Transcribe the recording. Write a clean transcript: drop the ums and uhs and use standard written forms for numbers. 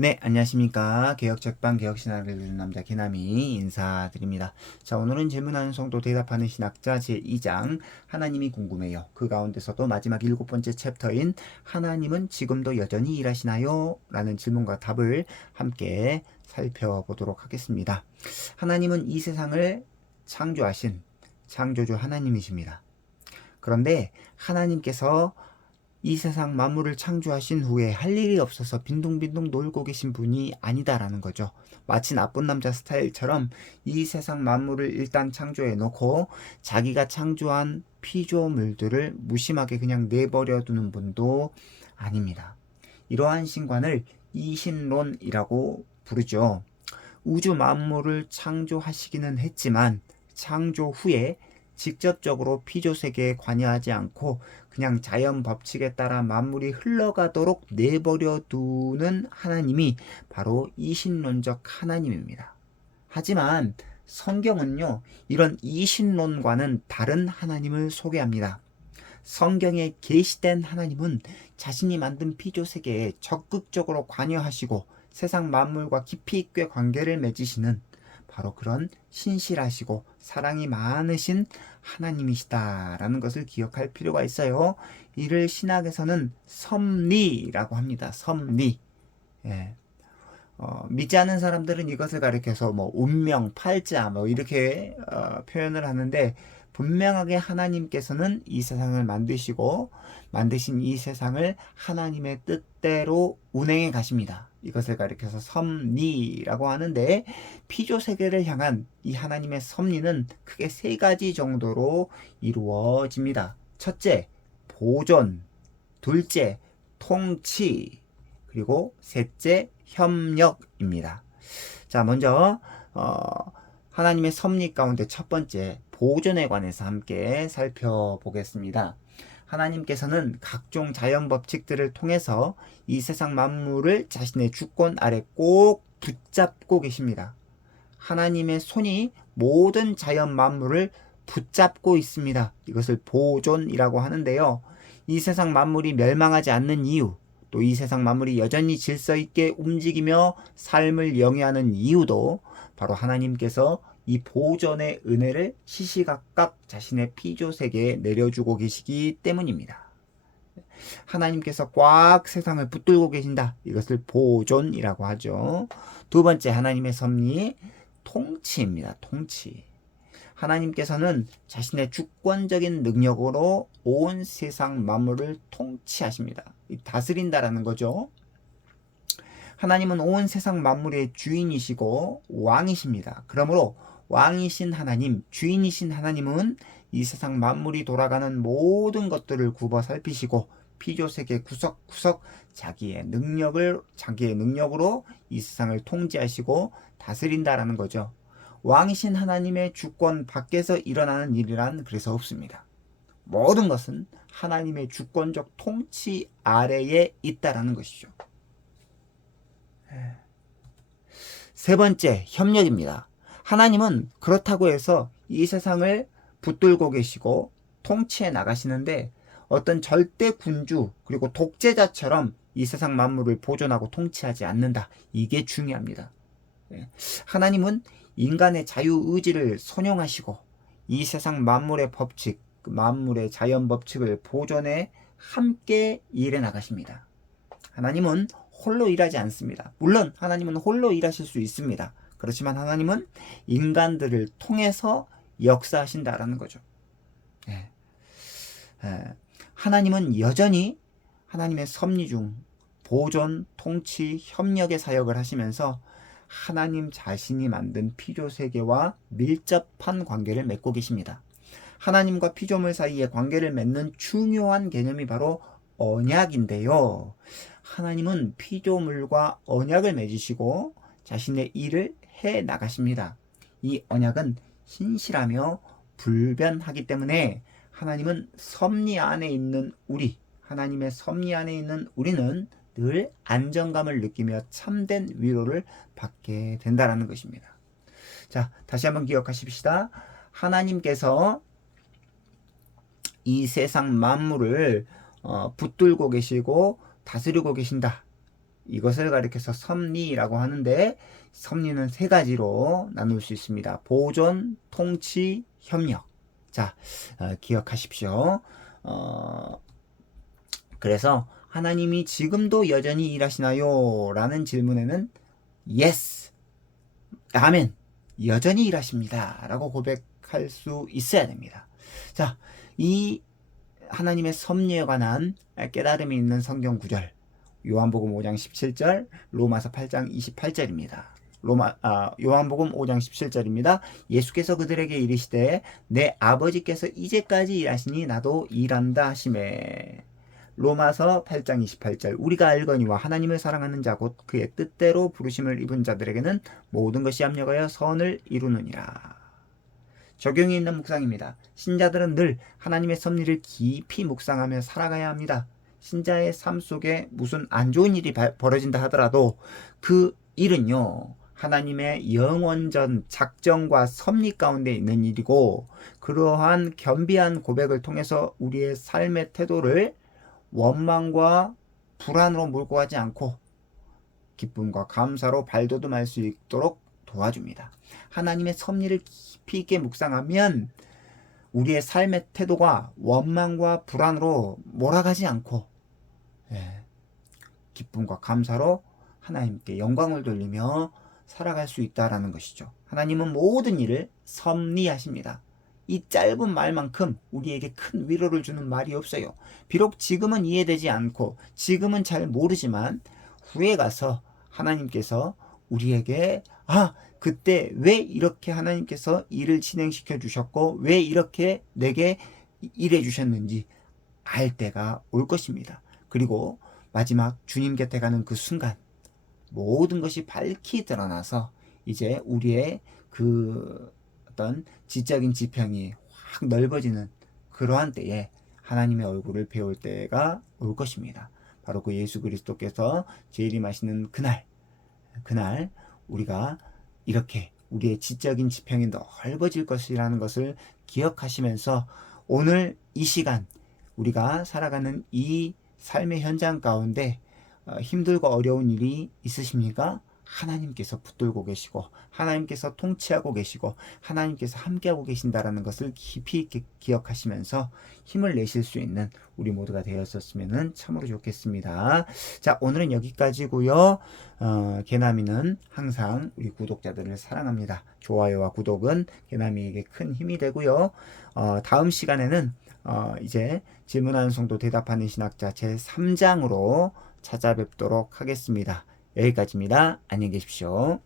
네, 안녕하십니까. 개혁책방 개혁신학을 읽는 남자 개남이 인사드립니다. 자, 오늘은 질문하는 성도 대답하는 신학자 제2장 하나님이 궁금해요. 그 가운데서도 마지막 7번째 챕터인 하나님은 지금도 여전히 일하시나요? 라는 질문과 답을 함께 살펴보도록 하겠습니다. 하나님은 이 세상을 창조하신 창조주 하나님이십니다. 그런데 하나님께서 이 세상 만물을 창조하신 후에 할 일이 없어서 빈둥빈둥 놀고 계신 분이 아니다라는 거죠. 마치 나쁜 남자 스타일처럼 이 세상 만물을 일단 창조해 놓고 자기가 창조한 피조물들을 무심하게 그냥 내버려 두는 분도 아닙니다. 이러한 신관을 이신론이라고 부르죠. 우주 만물을 창조하시기는 했지만 창조 후에 직접적으로 피조세계에 관여하지 않고 그냥 자연 법칙에 따라 만물이 흘러가도록 내버려 두는 하나님이 바로 이신론적 하나님입니다. 하지만 성경은요, 이런 이신론과는 다른 하나님을 소개합니다. 성경에 계시된 하나님은 자신이 만든 피조세계에 적극적으로 관여하시고 세상 만물과 깊이 있게 관계를 맺으시는 바로 그런 신실하시고 사랑이 많으신 하나님이시다라는 것을 기억할 필요가 있어요. 이를 신학에서는 섭리라고 합니다. 섭리. 예. 믿지 않는 사람들은 이것을 가리켜서 뭐 운명, 팔자 뭐 이렇게 표현을 하는데 분명하게 하나님께서는 이 세상을 만드시고 만드신 이 세상을 하나님의 뜻대로 운행해 가십니다. 이것을 가리켜서 섭리라고 하는데 피조 세계를 향한 이 하나님의 섭리는 크게 세 가지 정도로 이루어집니다. 첫째, 보존. 둘째, 통치. 그리고 셋째, 협력입니다. 자, 먼저 하나님의 섭리 가운데 첫 번째 보존에 관해서 함께 살펴보겠습니다. 하나님께서는 각종 자연 법칙들을 통해서 이 세상 만물을 자신의 주권 아래 꼭 붙잡고 계십니다. 하나님의 손이 모든 자연 만물을 붙잡고 있습니다. 이것을 보존이라고 하는데요. 이 세상 만물이 멸망하지 않는 이유, 또 이 세상 만물이 여전히 질서 있게 움직이며 삶을 영위하는 이유도 바로 하나님께서 이 보존의 은혜를 시시각각 자신의 피조 세계에 내려주고 계시기 때문입니다. 하나님께서 꽉 세상을 붙들고 계신다. 이것을 보존이라고 하죠. 두 번째 하나님의 섭리, 통치입니다. 통치. 하나님께서는 자신의 주권적인 능력으로 온 세상 만물을 통치하십니다. 다스린다라는 거죠. 하나님은 온 세상 만물의 주인이시고 왕이십니다. 그러므로 왕이신 하나님, 주인이신 하나님은 이 세상 만물이 돌아가는 모든 것들을 굽어 살피시고 피조세계 구석구석 자기의 능력으로 이 세상을 통제하시고 다스린다라는 거죠. 왕이신 하나님의 주권 밖에서 일어나는 일이란 그래서 없습니다. 모든 것은 하나님의 주권적 통치 아래에 있다라는 것이죠. 세 번째, 협력입니다. 하나님은 그렇다고 해서 이 세상을 붙들고 계시고 통치해 나가시는데 어떤 절대 군주 그리고 독재자처럼 이 세상 만물을 보존하고 통치하지 않는다. 이게 중요합니다. 하나님은 인간의 자유의지를 선용하시고 이 세상 만물의 법칙, 만물의 자연 법칙을 보존해 함께 일해 나가십니다. 하나님은 홀로 일하지 않습니다. 물론 하나님은 홀로 일하실 수 있습니다. 그렇지만 하나님은 인간들을 통해서 역사하신다라는 거죠. 예. 하나님은 여전히 하나님의 섭리 중 보존, 통치, 협력의 사역을 하시면서 하나님 자신이 만든 피조세계와 밀접한 관계를 맺고 계십니다. 하나님과 피조물 사이의 관계를 맺는 중요한 개념이 바로 언약인데요. 하나님은 피조물과 언약을 맺으시고 자신의 일을 해 나가십니다. 이 언약은 신실하며 불변하기 때문에 하나님은 섭리 안에 있는 하나님의 섭리 안에 있는 우리는 늘 안정감을 느끼며 참된 위로를 받게 된다는 것입니다. 자, 다시 한번 기억하십시다. 하나님께서 이 세상 만물을 붙들고 계시고 다스리고 계신다. 이것을 가리켜서 섭리라고 하는데 섭리는 세 가지로 나눌 수 있습니다. 보존, 통치, 협력. 자, 기억하십시오. 그래서 하나님이 지금도 여전히 일하시나요? 라는 질문에는 yes, 아멘, 여전히 일하십니다. 라고 고백할 수 있어야 됩니다. 자, 이 하나님의 섭리에 관한 깨달음이 있는 성경 구절, 요한복음 5장 17절, 로마서 8장 28절입니다. 요한복음 5장 17절입니다. 예수께서 그들에게 이르시되 내 아버지께서 이제까지 일하시니 나도 일한다 하시매. 로마서 8장 28절 우리가 알거니와 하나님을 사랑하는 자 곧 그의 뜻대로 부르심을 입은 자들에게는 모든 것이 합력하여 선을 이루느니라. 적용이 있는 묵상입니다. 신자들은 늘 하나님의 섭리를 깊이 묵상하며 살아가야 합니다. 신자의 삶 속에 무슨 안 좋은 일이 벌어진다 하더라도 그 일은요, 하나님의 영원전 작정과 섭리 가운데 있는 일이고, 그러한 겸비한 고백을 통해서 우리의 삶의 태도를 원망과 불안으로 몰고 가지 않고 기쁨과 감사로 발돋움할 수 있도록 도와줍니다. 하나님의 섭리를 깊이 있게 묵상하면 우리의 삶의 태도가 원망과 불안으로 몰아가지 않고 기쁨과 감사로 하나님께 영광을 돌리며 살아갈 수 있다라는 것이죠. 하나님은 모든 일을 섭리하십니다. 이 짧은 말만큼 우리에게 큰 위로를 주는 말이 없어요. 비록 지금은 이해되지 않고 지금은 잘 모르지만 후에 가서 하나님께서 우리에게 그때 왜 이렇게 하나님께서 일을 진행시켜 주셨고 왜 이렇게 내게 일해 주셨는지 알 때가 올 것입니다. 그리고 마지막 주님 곁에 가는 그 순간 모든 것이 밝히 드러나서 이제 우리의 그 어떤 지적인 지평이 확 넓어지는 그러한 때에 하나님의 얼굴을 배울 때가 올 것입니다. 바로 그 예수 그리스도께서 재림하시는 그날 우리가 이렇게 우리의 지적인 지평이 넓어질 것이라는 것을 기억하시면서 오늘 이 시간 우리가 살아가는 이 삶의 현장 가운데 힘들고 어려운 일이 있으십니까? 하나님께서 붙들고 계시고 하나님께서 통치하고 계시고 하나님께서 함께하고 계신다라는 것을 깊이 있게 기억하시면서 힘을 내실 수 있는 우리 모두가 되었었으면 참으로 좋겠습니다. 자, 오늘은 여기까지고요. 개나미는 항상 우리 구독자들을 사랑합니다. 좋아요와 구독은 개나미에게 큰 힘이 되고요. 다음 시간에는 이제 질문하는 성도 대답하는 신학자 제3장으로 찾아뵙도록 하겠습니다. 여기까지입니다. 안녕히 계십시오.